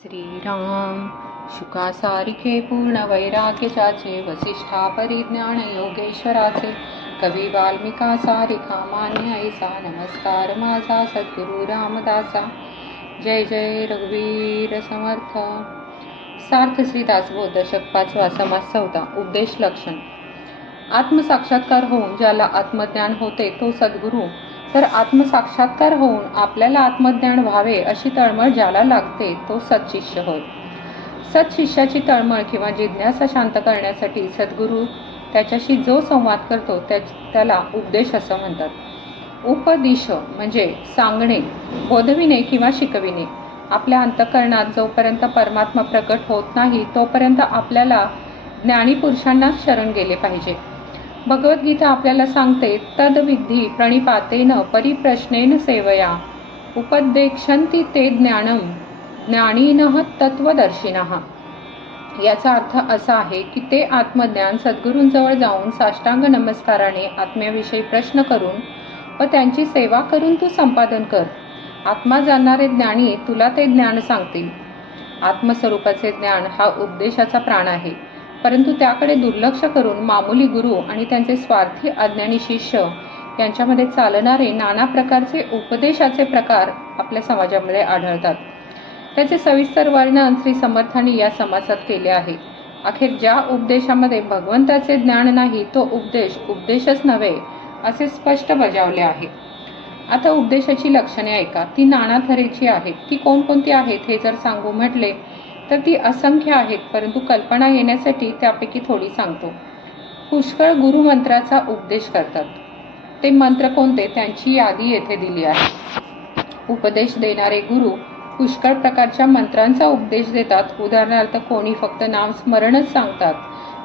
श्रीराम शुकासारिखे पूर्ण वैराग्याचे वसिष्ठा परिज्ञान योगेश्वराचे कवी वाल्मिका सारिखा मान्य ऐसा नमस्कार माझा सद्गुरु रामदासा. जय जय रघुवीर समर्थ. सार्थ श्री दासबोध दशक 5 समास 4. उपदेश लक्षण. आत्मसाक्षात्कार होऊन ज्याला आत्मज्ञान होते तो सद्गुरु, तर आत्मसाक्षात्कार होऊन आपल्याला आत्मज्ञान व्हावे अशी तळमळ ज्याला लागते तो सत्शिष्य होय. सत्शिष्याची तळमळ किंवा जिज्ञासा शांत करण्यासाठी सद्गुरु त्याच्याशी जो संवाद करतो त्याला उपदेश असं म्हणतात. उपदिश म्हणजे सांगणे, बोधविणे किंवा शिकविणे. आपल्या अंतःकरणात जोपर्यंत परमात्मा प्रकट होत नाही तोपर्यंत आपल्याला ज्ञानी पुरुषांना शरण गेले पाहिजे. भगवद्गीता आपल्याला सांगते, तद्विधी प्रणिपातेन परिप्रश्नेन सेवया उपदेक्षन्ति ते ज्ञानम ज्ञानिनः तत्वदर्शिनः. याचा अर्थ असा आहे की ते आत्मज्ञान सद्गुरूंजवळ जाऊन साष्टांग नमस्काराने आत्म्याविषयी प्रश्न करून व त्यांची सेवा करून तू संपादन कर. आत्मा जाणणारे ज्ञानी तुला ते ज्ञान सांगतील. आत्मस्वरूपाचे ज्ञान हा उपदेशाचा प्राण आहे, परंतु त्याकडे दुर्लक्ष करून मामुली गुरु आणि त्यांचे स्वार्थी अज्ञानी शिष्य यांच्यामध्ये चालणारे नाना प्रकारचे उपदेशाचे प्रकार आपल्या समाजामध्ये आढळतात. त्याचे सविस्तर वर्णन श्री समर्थांनी या समासात केले आहे. अखेर ज्या उपदेशामध्ये भगवंताचे ज्ञान नाही तो उपदेश उपदेशच नव्हे असे स्पष्ट बजावले आहे. आता उपदेशाची लक्षणे ऐका. ती नाना तऱ्हेची आहेत. ती कोणकोणती आहेत हे जर सांगू म्हटले तर ती असंख्य आहेत, परंतु कल्पना येण्यासाठी त्यापैकी थोडी सांगतो. पुष्कळ गुरुमंत्राचा उपदेश करतात. ते मंत्र कोणते त्यांची यादी येथे दिली आहे. उपदेश देणारे गुरु पुष्कळ प्रकारच्या मंत्रांचा उपदेश देतात. उदाहरणार्थ कोणी फक्त नाम स्मरणच सांगतात,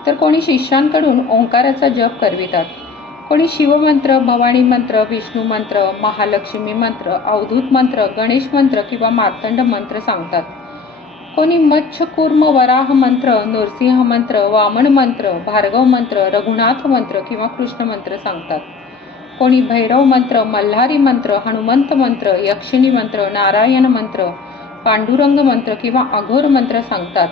तर कोणी शिष्यांकडून ओंकाराचा जप करवितात. कोणी शिवमंत्र, भवानी मंत्र, विष्णू मंत्र, महालक्ष्मी मंत्र, अवधूत मंत्र, गणेश मंत्र किंवा मार्तंड मंत्र सांगतात. कोणी मत्स्य कूर्म वराह मंत्र, नृसिंह मंत्र, वामन मंत्र, भार्गव मंत्र, रघुनाथ मंत्र किंवा कृष्ण मंत्र सांगतात. कोणी भैरव मंत्र, मल्हारी मंत्र, हनुमंत मंत्र, यक्षिणी मंत्र, नारायण मंत्र, पांडुरंग मंत्र किंवा अघोर मंत्र सांगतात.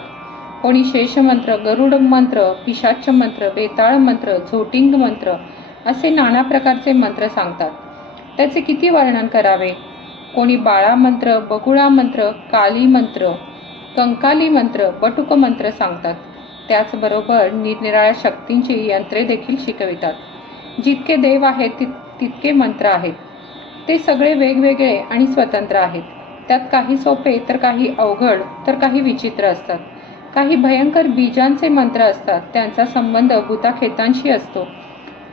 कोणी शेष मंत्र, गरुड मंत्र, पिशाच मंत्र, बेताळ मंत्र, झोटिंग मंत्र असे नाना प्रकारचे मंत्र सांगतात. त्याचे किती वर्णन करावे. कोणी बाळा मंत्र, बगुळा मंत्र, काली मंत्र, कंकाली मंत्र, बटुक मंत्र सांगतात. त्याचबरोबर निरनिराळ्या शक्तींची यंत्रे देखील शिकवितात. जितके देव आहेत तितके मंत्र आहेत. ते सगळे वेगवेगळे आणि स्वतंत्र आहेत. त्यात काही सोपे तर काही अवघड तर काही विचित्र असतात. काही भयंकर बीजांचे मंत्र असतात. त्यांचा संबंध भूताखेतांशी असतो.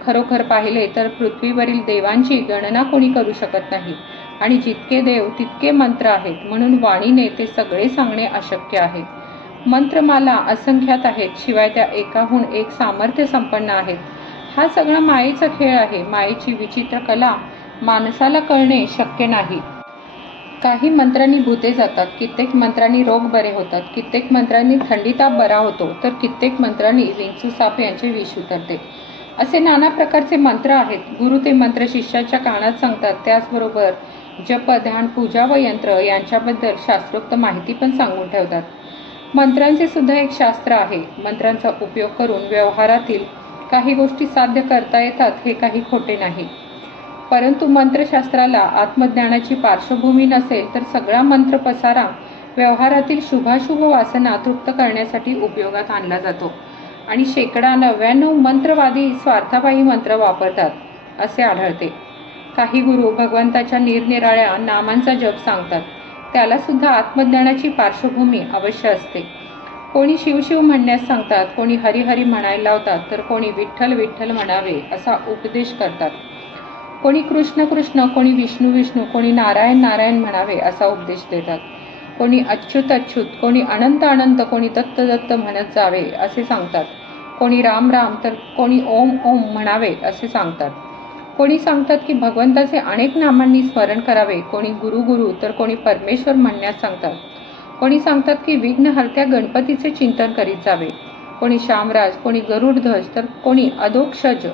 खरोखर पाहिले तर पृथ्वीवरील देवांची गणना कोणी करू शकत नाही आणि जितके देव तितके मंत्र आहेत, म्हणून वाणीने ते सगळे सांगणे अशक्य आहे. मंत्रमाला असंख्यात आहेत, शिवाय त्या एकाहून एक सामर्थ्य संपन्न आहेत. हा सगळा मायेचा खेळ आहे. मायेची विचित्र कला माणसाला कळणे शक्य नाही. काही मंत्रांनी भूते जातात, कित्येक मंत्रांनी रोग बरे होतात, कित्येक मंत्रांनी थंडीताप बरा होतो, तर कित्येक मंत्रांनी विंचू साप यांचे विष उतरते. असे नाना प्रकारचे मंत्र आहेत. गुरु ते मंत्र शिष्याच्या कानात सांगतात. त्याचबरोबर जप, ध्यान, पूजा व यंत्र यांच्याबद्दल शास्त्रोक्त माहिती पण सांगून ठेवतात. मंत्रांचे सुद्धा एक शास्त्र आहे. मंत्रांचा उपयोग करून व्यवहारातील काही गोष्टी साध्य करता येतात हे काही खोटे नाही. परंतु मंत्रशास्त्राला आत्मज्ञानाची पार्श्वभूमी नसेल तर सगळा मंत्र पसारा व्यवहारातील शुभाशुभ वासना तृप्त करण्यासाठी उपयोगात आणला जातो आणि शेकडा 99 मंत्रवादी स्वार्थापायी मंत्र वापरतात असे आढळते. काही गुरु भगवंताच्या निरनिराळ्या नामांचा जप सांगतात. त्याला सुद्धा आत्मज्ञानाची पार्श्वभूमी अवश्य असते. कोणी शिवशिव म्हणण्यास सांगतात, कोणी हरिहरी म्हणायला लावतात, तर कोणी विठ्ठल विठ्ठल म्हणावे असा उपदेश करतात. कोणी कृष्ण कृष्ण, कोणी विष्णू विष्णू, कोणी नारायण नारायण म्हणावे असा उपदेश देतात. कोणी अच्युत अच्युत, कोणी अनंत अनंत, कोणी दत्त दत्त म्हणत जावे असे सांगतात. कोणी राम राम तर कोणी ओम ओम म्हणावे असे सांगतात. कोणी सांगतात की भगवंताचे अनेक नामांनी स्मरण करावे. कोणी गुरु गुरु तर कोणी परमेश्वर म्हणण्यास सांगतात. कोणी सांगतात की विघ्नहर्त्या गणपतीचे चिंतन करीत जावे. कोणी शामराज, कोणी गरुडध्वज तर कोणी अधोक्षज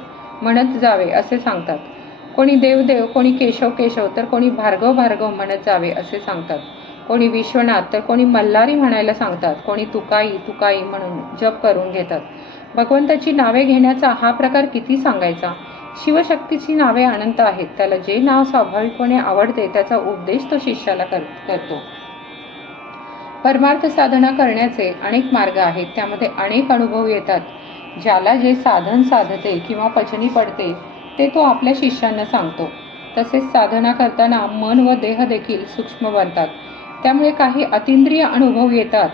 म्हणत जावे असे सांगतात. कोणी देवदेव, कोणी केशव केशव तर कोणी भार्गव भार्गव म्हणत जावे असे सांगतात. कोणी विश्वनाथ तर कोणी मल्हारी म्हणायला सांगतात, कोणी तुकाई तुकाई म्हणून जप करून घेतात. भगवंताची नावे घेण्याचा हा प्रकार किती सांगायचा. शिवशक्तीची नावे अनंत आहेत. त्याला जे नाव स्वाभाविकपणे आवडते त्याचा उपदेश तो शिष्याला करतो. परमार्थ साधना करण्याचे अनेक मार्ग आहेत. त्यामध्ये अनेक अनुभव येतात. ज्याला जे साधन साधते किंवा पचनी पडते ते तो आपल्या शिष्यांना सांगतो. तसेच साधना करताना मन व देह देखील सूक्ष्म बनतात. त्यामुळे काही अतिंद्रिय अनुभव येतात.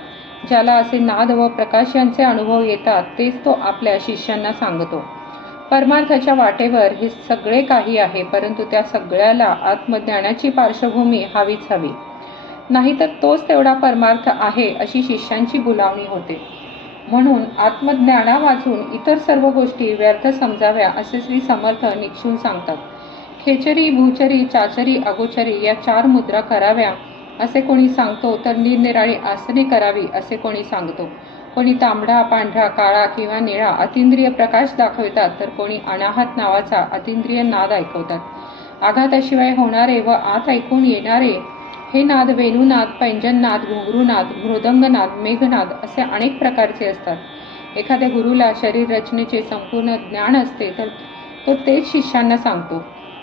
ज्याला असे नाद व प्रकाश यांचे अनुभव येतात तेच तो आपल्या शिष्यांना सांगतो. परमार्थाच्या वाटेवर हे सगळे काही आहे, परंतु त्या सगळ्याला आत्मज्ञानाची पार्श्वभूमी हवीच हवी, नाहीतर तोच तेवढा परमार्थ आहे अशी शिष्यांची बुलावणी होते. म्हणून आत्मज्ञाना वाचून इतर सर्व गोष्टी व्यर्थ समजाव्या असे श्री समर्थ निक्षून सांगतात. खेचरी, भूचरी, चाचरी, अगोचरी या 4 मुद्रा कराव्या असे कोणी सांगतो, तर निरनिराळी आसने करावी असे कोणी सांगतो. कोणी तांबडा, पांढरा, काळा किंवा निळा अतिंद्रिय प्रकाश दाखवितात, तर कोणी अनाहत नावाचा अतिंद्रिय नाद ऐकवतात. आघाताशिवाय होणारे व आत ऐकून येणारे हे नाद वेणुनाद, पैंजननाद, घुंगरूनाद, मृदंगनाद, मेघनाद असे अनेक प्रकारचे असतात. एखाद्या गुरुला शरीर रचनेचे संपूर्ण ज्ञान असते तर तो तेच शिष्यांना सांगतो.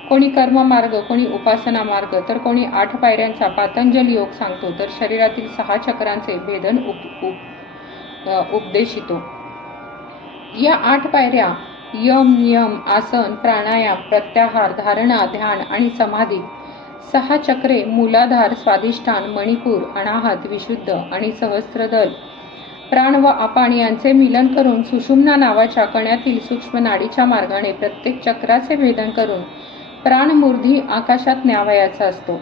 कोणी कर्म मार्ग, कोणी उपासना मार्ग, तर कोणी 8 पायऱ्यांचा पातंजल योग सांगतो, तर शरीरातील 6 चक्रांचे भेदन उपदेशितो. या 8 पायऱ्या यम, नियम, आसन, प्राणायाम, प्रत्याहार, धारणा, ध्यान आणि समाधी. 6 चक्रे मूलाधार, स्वाधिष्ठान, मणिपूर, अनाहत, विशुद्ध आणि सहस्त्रदल. प्राण व अपान यांचे मिलन करून सुषुम्ना नावाच्या कण्यातील सूक्ष्म नाडीच्या मार्गाने प्रत्येक चक्राचे भेदन करून प्राणमूर्धी आकाशात न्यावयाचा असतो.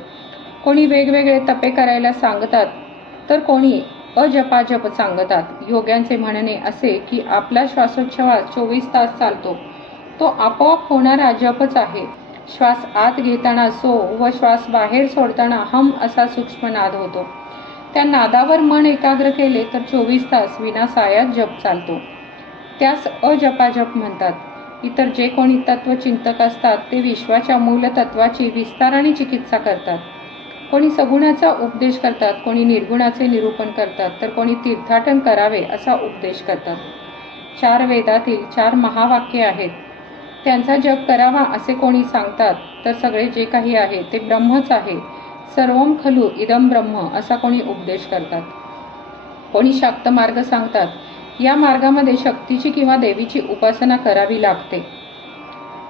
कोणी वेगवेगळे तपे करायला सांगतात, तर कोणी अजपाजप सांगतात. योग्यांचे म्हणणे असे की आपला श्वासोच्छवास 24 तास चालतो, तो आपोआप होणारा जपच आहे. श्वास आत घेताना सो व श्वास बाहेर सोडताना हम असा सूक्ष्म नाद होतो. त्या नादावर मन एकाग्र केले तर 24 तास विनासायात जप चालतो. त्यास अजपाजप म्हणतात. इतर जे कोणी तत्वचिंतक असतात ते विश्वाच्या मूल तत्वाची विस्ताराने चिकित्सा करतात. कोणी सगुणाचा उपदेश करतात, कोणी निर्गुणाचे निरूपण करतात, तर कोणी तीर्थाटन करावे असा उपदेश करतात. 4 वेदातील 4 महावाक्ये आहेत, त्यांचा जप करावा असे कोणी सांगतात, तर सगळे जे काही आहे ते ब्रह्मच आहे. सर्वम खलु इदम ब्रह्म असा कोणी उपदेश करतात. कोणी शाक्त मार्ग सांगतात. या मार्गामध्ये शक्तीची किंवा देवीची उपासना करावी लागते.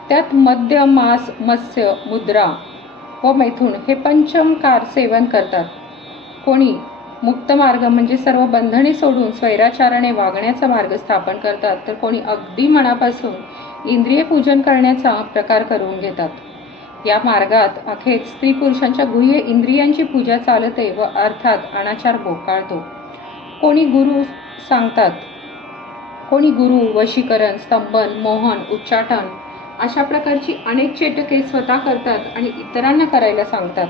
त्यात मद्य, मांस, मत्स्य, मुद्रा व मैथुन हे पंचमकार सेवन करतात. कोणी मुक्त मार्ग म्हणजे सर्व बंधने सोडून स्वैराचाराने वागण्याचा मार्ग स्थापन करतात, तर कोणी अगदी मनापासून इंद्रिय पूजन करण्याचा प्रकार करून घेतात. या मार्गात अखेर स्त्री पुरुषांच्या गुह्य इंद्रियांची पूजा चालते व अर्थात अनाचार बोकाळतो. कोणी गुरु सांगतात, कोणी गुरु, वशीकरण, स्तंभन, मोहन, उच्चाटन अशा प्रकारची अनेक चेटके स्वतः करतात आणि इतरांना करायला सांगतात.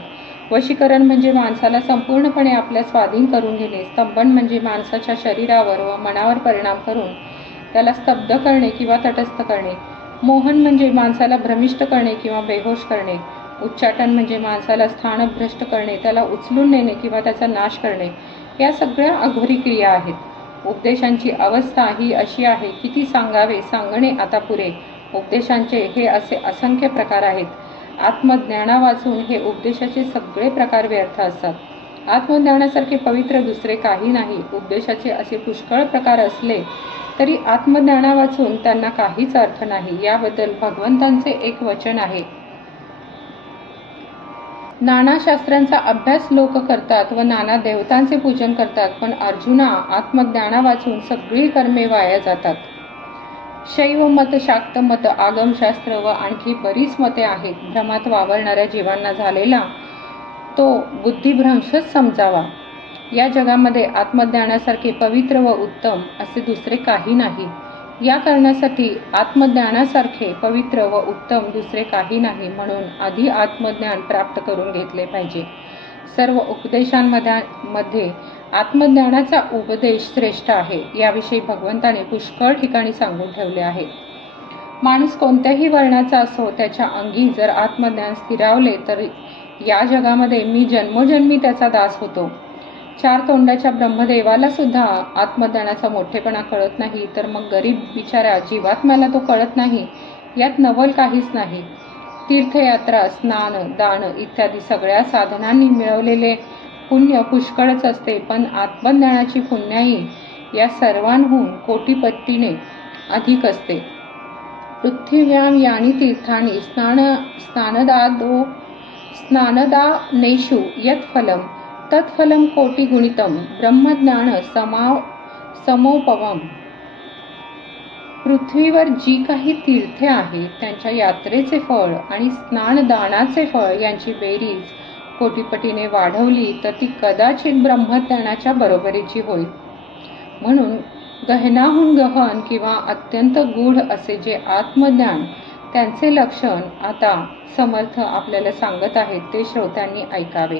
वशीकरण म्हणजे माणसाला संपूर्णपणे आपल्या स्वाधीन करून घेणे. स्तंभन म्हणजे माणसाच्या शरीरावर व मनावर परिणाम करून त्याला स्तब्ध करणे किंवा तटस्थ करणे. मोहन म्हणजे माणसाला भ्रमिष्ट करणे किंवा बेहोश करणे. उच्चाटन म्हणजे माणसाला स्थानभ्रष्ट करणे, त्याला उचलून नेणे किंवा त्याचा नाश करणे. या सगळ्या अघोरी क्रिया आहेत. उपदेशांची अवस्था ही अशी आहे की ती सांगावे सांगणे आता पुरे. उपदेशांचे हे असे असंख्य प्रकार आहेत. आत्मज्ञाना वाचून हे उपदेशाचे सगळे प्रकार व्यर्थ असतात. आत्मज्ञानासारखे पवित्र दुसरे काही नाही. उपदेशाचे असे पुष्कळ प्रकार असले तरी आत्मज्ञाना वाचून त्यांना काहीच अर्थ नाही. याबद्दल भगवंतांचे एक वचन आहे. नाना शास्त्रांचा अभ्यास लोक करतात व नाना देवतांचे पूजन करतात, पण अर्जुना आत्मज्ञाना वाचून सगळी कर्मे वाया जातात. शैव मत, शाक्त मत, आगमशास्त्र व आणखी बरीच मते आहेत. भ्रमात वावरणाऱ्या जीवांना झालेला तो बुद्धिभ्रंशच समजावा. या जगामध्ये आत्मज्ञानासारखे पवित्र व उत्तम असे दुसरे काही नाही. या कारणासाठी आत्मज्ञानासारखे पवित्र व उत्तम दुसरे काही नाही. म्हणून आधी आत्मज्ञान प्राप्त करून घेतले पाहिजे. सर्व उपदेशांमध्ये आत्मज्ञानाचा उपदेश श्रेष्ठ आहे. याविषयी भगवंताने पुष्कळ ठिकाणी सांगून ठेवले आहे. माणूस कोणत्याही वर्णाचा असो, त्याच्या अंगी जर आत्मज्ञान स्थिरावले तर या जगामध्ये मी जन्मोजन्मी त्याचा दास होतो. 4 तोंडाच्या ब्रह्मदेवाला सुद्धा आत्मज्ञानाचा मोठेपणा कळत नाही, तर मग गरीब बिचाऱ्या जीवात्म्याला तो कळत नाही. यात नवल काहीच नाही. तीर्थयात्रा, स्नान, दान इत्यादी सगळ्या साधनांनी मिळवलेले पुण्य पुष्कळच असते, पण आत्मज्ञानाची पुण्याई या सर्वांहून कोटीपटीने अधिक असते. पृथिव्यां यानी तीर्थानि स्नानदानेषु यत् फलं तत्फलं कोटिगुणितं ब्रह्मज्ञान समोपमम्. पृथ्वीवर जी काही तीर्थे आहेत त्यांच्या यात्रेचे फळ आणि स्नानदानाचे फळ यांची बेरीज कोटीपटीने वाढवली तर ती कदाचित ब्रह्मज्ञानाच्या बरोबरीची होईल. म्हणून गहनाहून गहन किंवा अत्यंत गूढ असे जे आत्मज्ञान त्यांचे लक्षण आता समर्थ आपल्याला सांगत आहेत ते श्रोत्यांनी ऐकावे.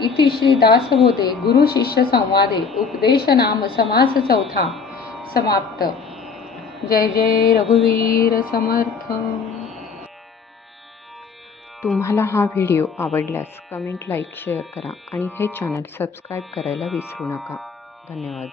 इति श्री दासबोधे गुरु शिष्य संवादे उपदेश नाम समास चौथा समाप्त. जय जय रघुवीर समर्थ. तुम्हाला हा व्हिडिओ आवडल्यास कमेंट, लाईक, शेअर करा आणि हे चॅनल सबस्क्राईब करायला विसरू नका. धन्यवाद.